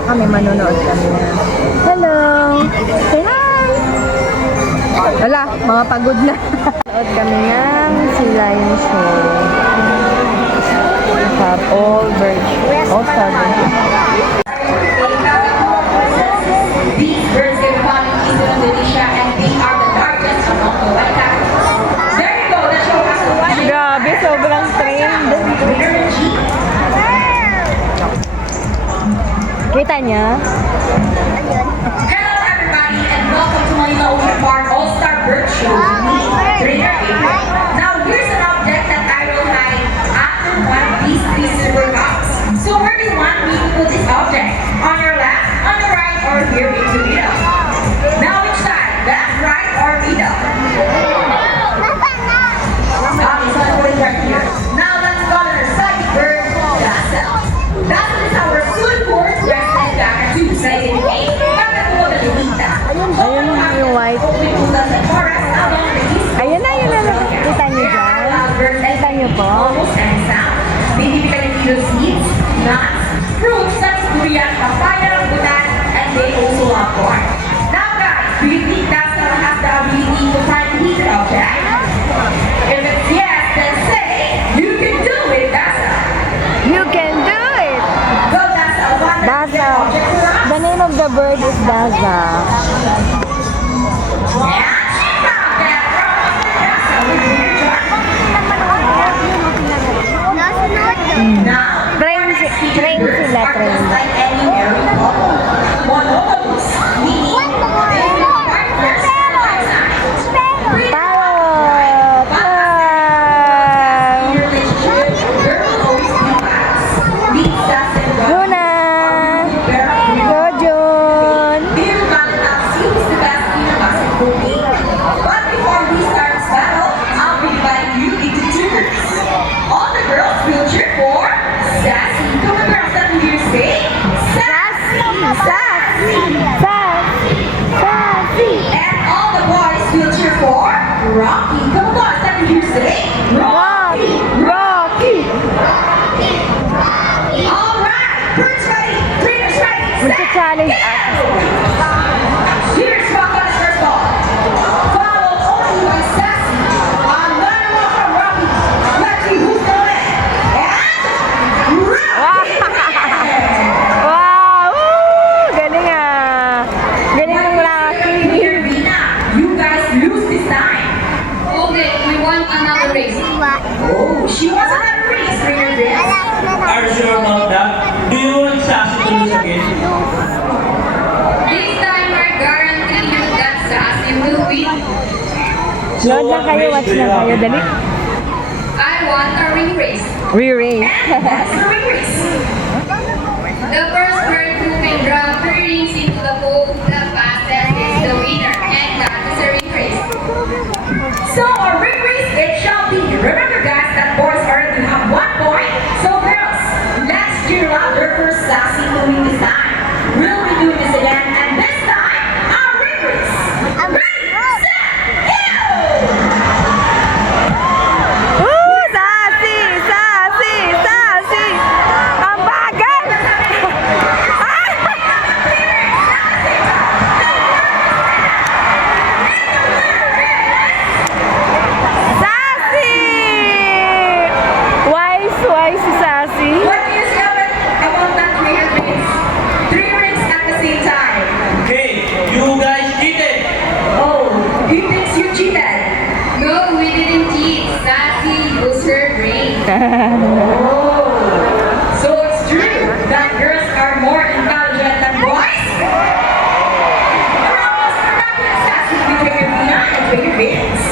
dito kami, manonood kami na. Hello! Say hi! Wala, mga pagod na. Manonood kami ng sila yung show. All birds. All seven. These birds can be found in Eastern Indonesia and they are the largest among the white tigers. There you go, the show has a wide. Grabe, sobrang trend. Kita niya? Hello everybody and welcome to Manila Ocean Park All-Star Bird Show. Now here's an object that I will hide after one of these three silver cups. So where do you want me to put this object? On your left, on the right, or here in the middle? Now which side? Left, right, or middle? Okay, so I put it right here. Now let's call our side bird, Dazzle. Dazzle is our Sulfur Western Cockatoo. Say it again. Cockatoo de Lupita. Ayun yung white. Ayun na, yun na. Kita niyo dyan? Kita niyo po? Almost any sound. Maybe we can use seeds, nuts, fruits such as durian, papaya, rambutan, and they also love corn. Now guys, do you think Dazzle has the ability to find hidden object? If it's yes, then say, you can do it, Dazzle. You can do it! Go, Dazzle. One Daza. object for us. The name of the bird is Daza. And she found that Dazzle will do your job. Now, Train sila, are train. just like any married couple. Monogamous, meaning they will partners for lifetime. Parrot! Wow! Your relationship, there will always be fights. These doesn't go. Luna! Go, June! Beer Valentine seems the best in the basketball game. But before we start this battle, I'll be dividing you into two groups. All the girls will cheer for Sassy. Come on, girls, let me hear you say Sassy. Sassy! Sassy! Sassy! And all the boys will cheer for Rocky. Come on, boys, let me hear you say Rocky! Rocky! All right, birds ready, trainers ready, set, Magsa-challenge go! Here's Rock on his first ball. Followed only by Sassy. Another one from Rocky. Let's see who's gonna win. And Rocky! Wow! Woo! Galing ah! Galing ng Rocky! You guys lose this time. Okay, we want another race. Oh, she wants another race, trainer Vince. Are you sure about that? Do you want Sassy to lose again? This time I guarantee you that Sassy will win. Load lang kayo, watch lang kayo. Dali. I want a ring race. Re-race. That's the ring race. The first bird who can drop 3 rings into the pool the fastest is the winner. And that is a ring race. So a ring race it shall be. Remember guys that boys already have 1 point. So girls, let's cheer louder for Sassy to win this time. We'll be doing this again and this time a ring race. Ready, set, go! Woo! Sassy! Sassy! Sassy! Ang bagal! Sassy! Wise si Sassy. What do you say about that 3 rings? 3 rings at the same time. Okay, you guys cheated! Oh, he thinks you cheated. No, we didn't cheat. Sassy used her brain. Oh, so it's true that girls are more intelligent than boys? Around us, miraculous Sassy between your Vina and Trainer Vince.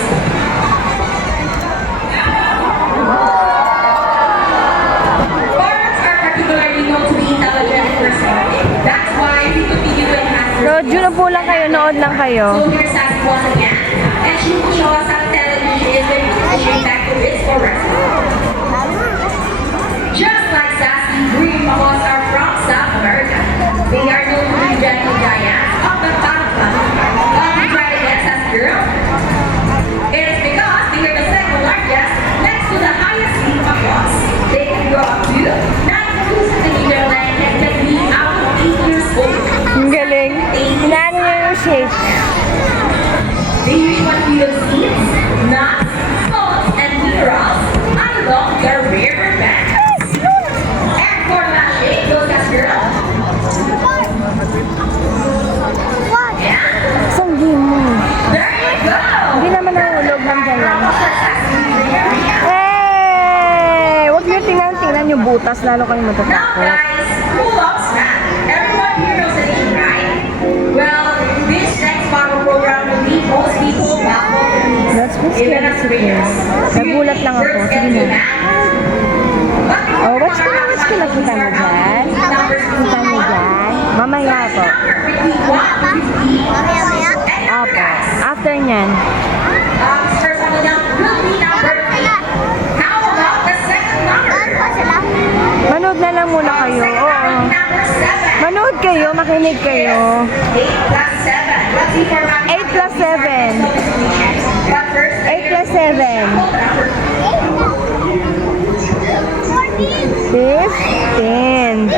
Parrots are particularly known to be intelligent and perceptive. That's why we continue to enhance their Load, yun na po lang kayo. Nood lang kayo. So here's Sassy once again, and she will show us how intelligent she is when pushing back to this for rescue. Just like Sassy, green mammals are from South America. They are known to be gentle giants of the South family. Can you try again, Sassy girl? It is because they are the second largest next to the highest peak across. They can grow up to 9 centimeters length and can be out to 8 years may butas, lalo kayong Now matatakot. guys, who loves math? Everyone here knows the name, right? Well, this next model program will leave most people baffled and amazed. Let's be Even scared as to beginners. Nagulat lang ako. Sige na. Oh, watch ko na. Nakita mo dyan? Kita mo dyan? Mamaya po. Apo. After nyan. First one down will be number 3. How about the second number? Manood na lang muna kayo. Second Oo. number, number 7. Manood kayo. Makinig kayo. 8 plus 7. Let's see for 8 plus 7. But first, 8 plus 7. 15.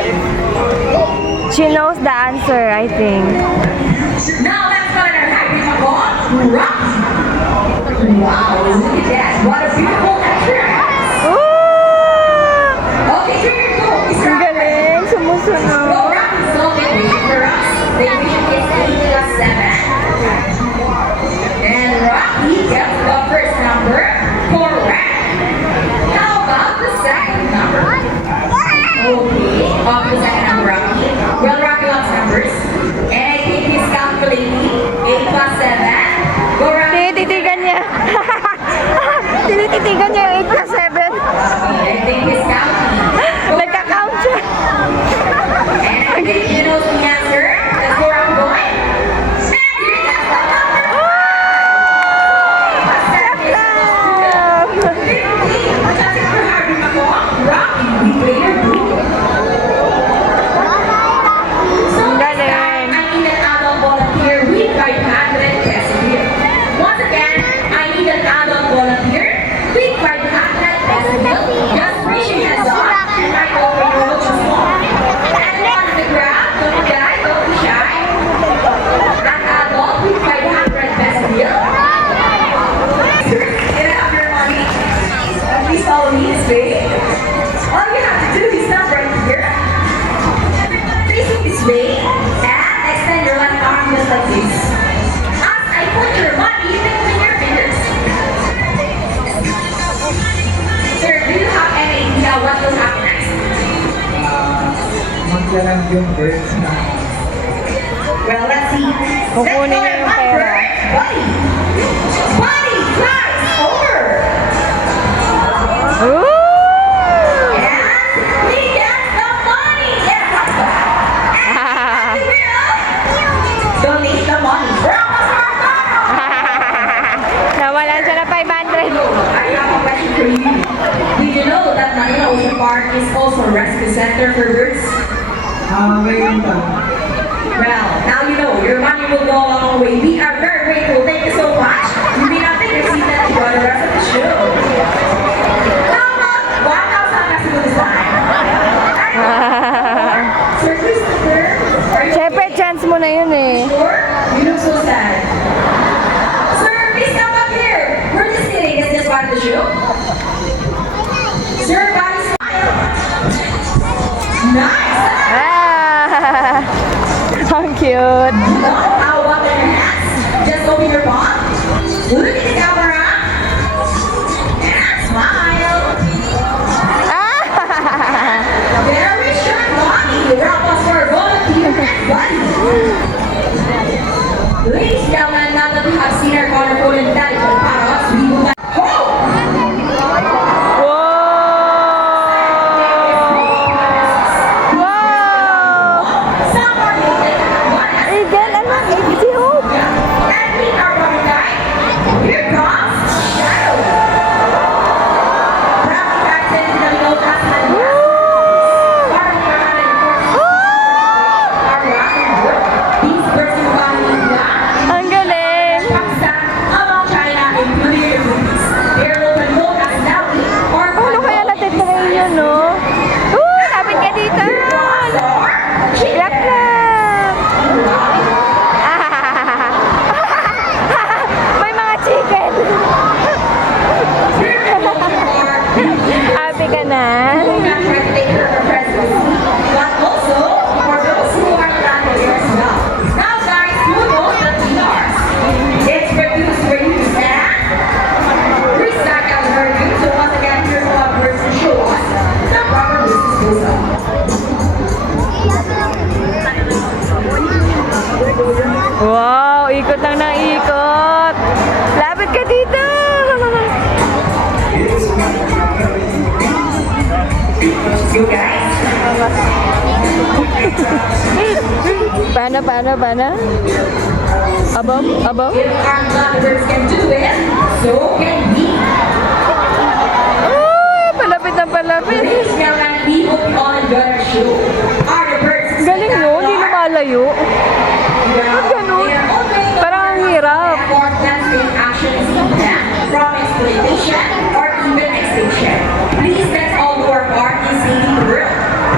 She knows the answer, I think. Now let's go to our happy rock. Wow, look at that. What a beautiful entrance. Ooh! Okay, here you go. Ang galing. Sumusunod. Go rock is so good for us. The division is 8 plus 7. And Rocky gets the first number correct. How about the second number? Okay, of the second number, Rocky. Well, Rocky loves numbers. And I think he's calculating 8 plus 7. Go, Rocky. Tinititigan niya. Tinititigan niya yung 8 plus 7. I think he's counting. Go, Nagka-count siya. And I think he knows the answer. Let's go, Rocky, boy. And here comes the number. Rocky, we player two. So this time, I need an adult volunteer with 500 pesos here. Once again, I need an adult volunteer with 500 pesos here. Just reach your hands up and I go for your choose one. Anyone in the crowd, don't be shy, don't be shy. An adult with 500 pesos here. Get out your money. Please follow me this way. All you have to do is stand right here. Facing this way and extend your left arm just like this. As I put your money, you can clean your fingers. Sir, do you have any idea what will happen next? Maglalang yung birds na Well, let's see. Kukunin niya yung pera. Buddy! Buddy flies over! Ooh! And he gets the money! Yeah, what's that? And he will donate the money. Nawalan siya na 500. I have a question for you. Did you know that Manila Ocean Park is also a rescue center for birds? ngayon pa. Well, now you know. Your money will go a long way. We are very grateful. Thank you so much. You may not take a seat and enjoy the rest of the show. How about 1,000 pesos this time? Sir Christopher, are you Siyempre, chance mo na yun eh. sure? You look so sad. Sir, please come up here. We're just kidding. It's just part of the show. Sir, body smile. Nice. Ah! Ang cute. How about your hands? Just open your palm. Look at the camera. And smile. Ah! Very sure body. Round of applause for volunteer and buddy. Ladies and gentlemen, now that we have seen our colorful and intelligent parrots, we will Wow! some are muted, one has Eagle, ano? Si Hope. and meet our running guy. Here comes Shadow. Proudly captain to the middle class and parang our rocket group. These birds in Manila, Ang galing. Pakistan, among China, including the Philippines. They are local known as Naui or Ano kaya natitrain yun, no? Lapit ka dito. Clap, clap. May mga chicken. Happy ka na? But also, for those who are planners as well. Now guys, who knows the TRs? It's produced for you to stand, recycle her view. So once again, here's what words to show us the proper Paano? Above? If our lovers can do it, so can we. Ah, palapit na palapit. Ladies and gentlemen, we hope you all enjoy our show. Are the birds Galing no, hindi lumalayo. Ba't ganun? Parang ang hirap. Effort that take action is needed from exploitation or even extinction. Please let's all do our part in saving the world.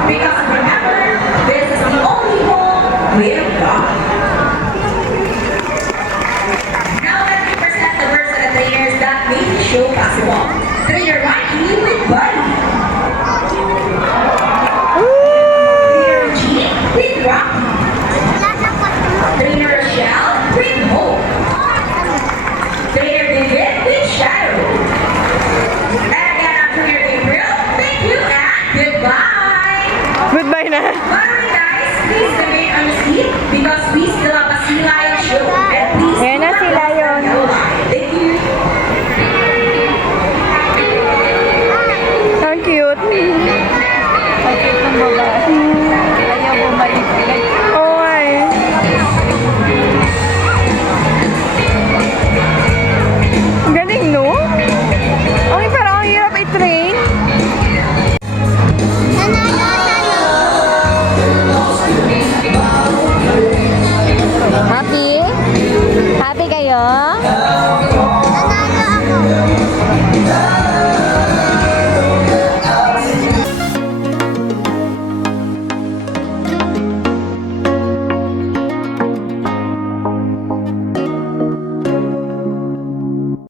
Because remember, this is the only home we've got. Now let me present the birds and the trainers that made the show possible. Trainer Mikey with Buddy. Trainer G with Rocky. Trainer Rochelle with Hope. Trainer David with Shadow. And again, I'm Trainer April. Thank you and goodbye. Goodbye na. Very nice. Please remain on your seat because we still have a sea lion show.